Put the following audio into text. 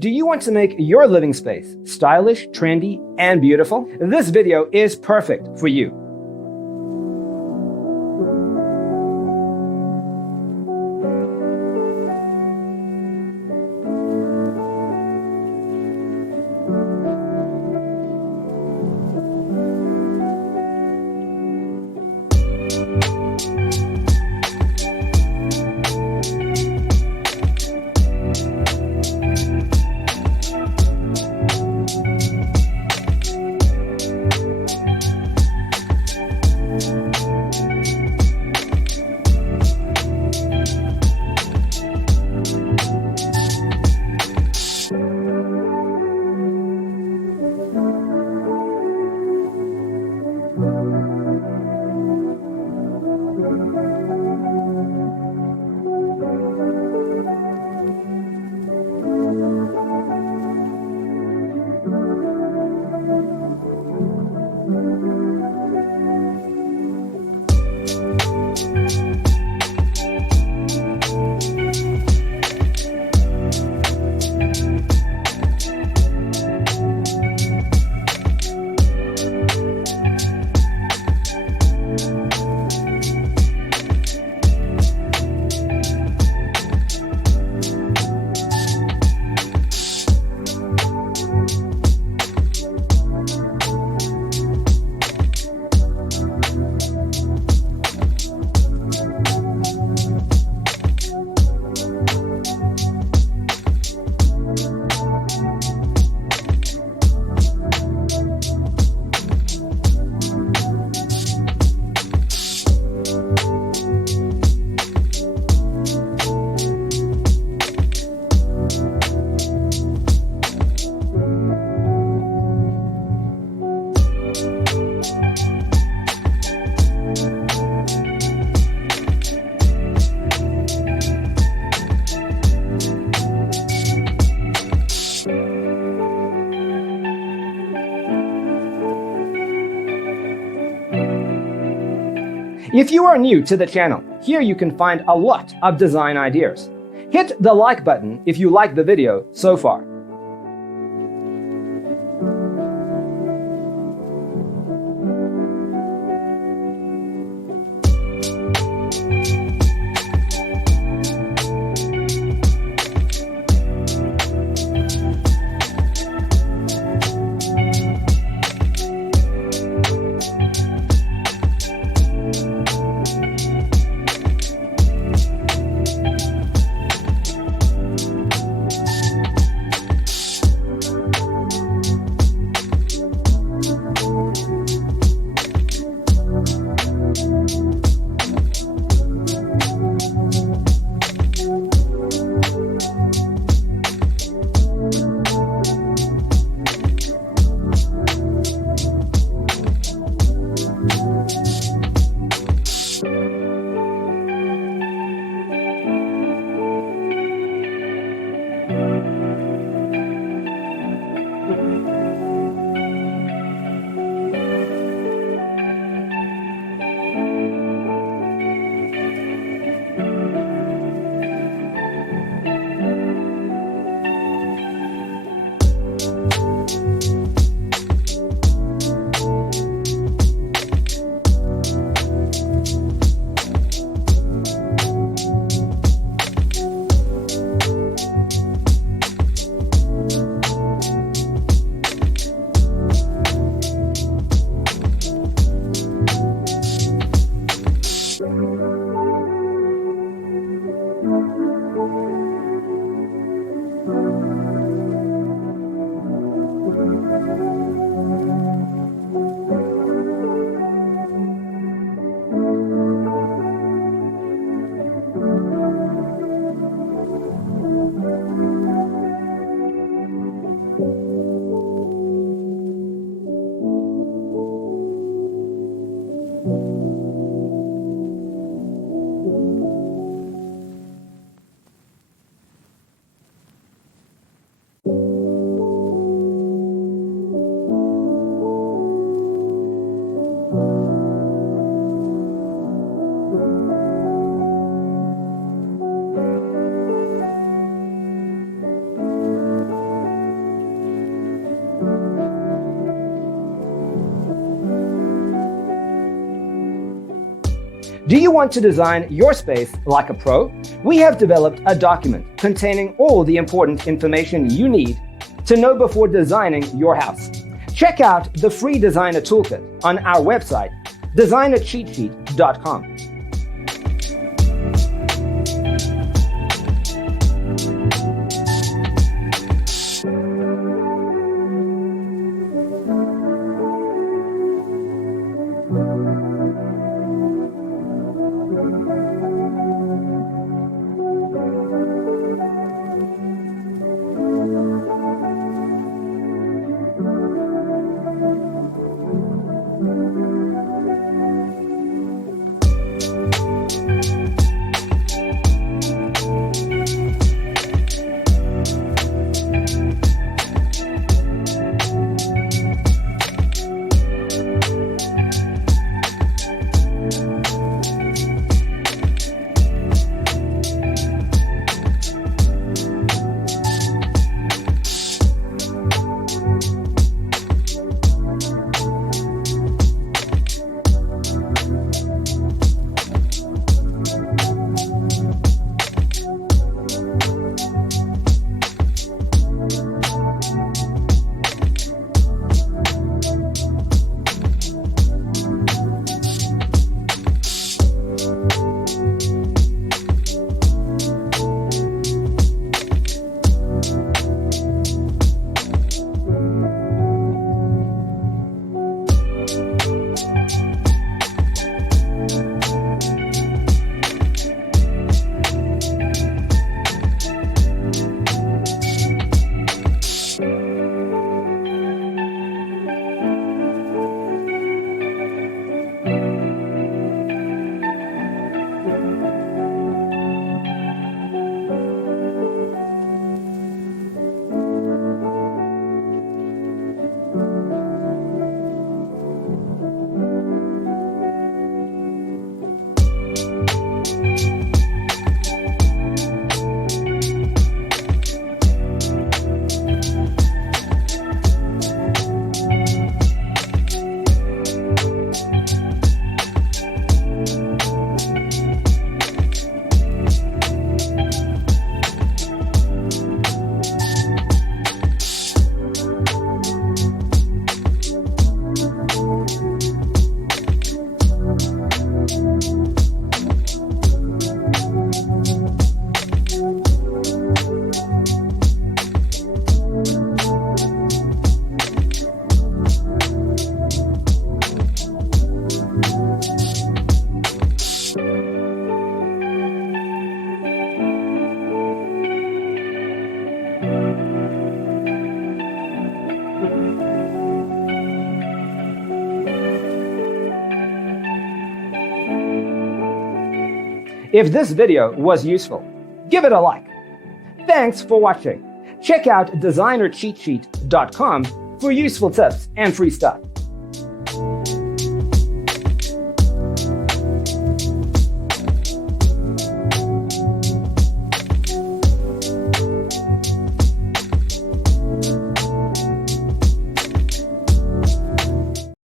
Do you want to make your living space stylish, trendy, and beautiful? This video is perfect for you. If you are new to the channel, here you can find a lot of design ideas. Hit the like button if you like the video so far. Do you want to design your space like a pro? We have developed a document containing all the important information you need to know before designing your house. Check out the free designer toolkit on our website, designercheatsheet.com. If this video was useful, give it a like. Thanks for watching. Check out designercheatsheet.com for useful tips and free stuff.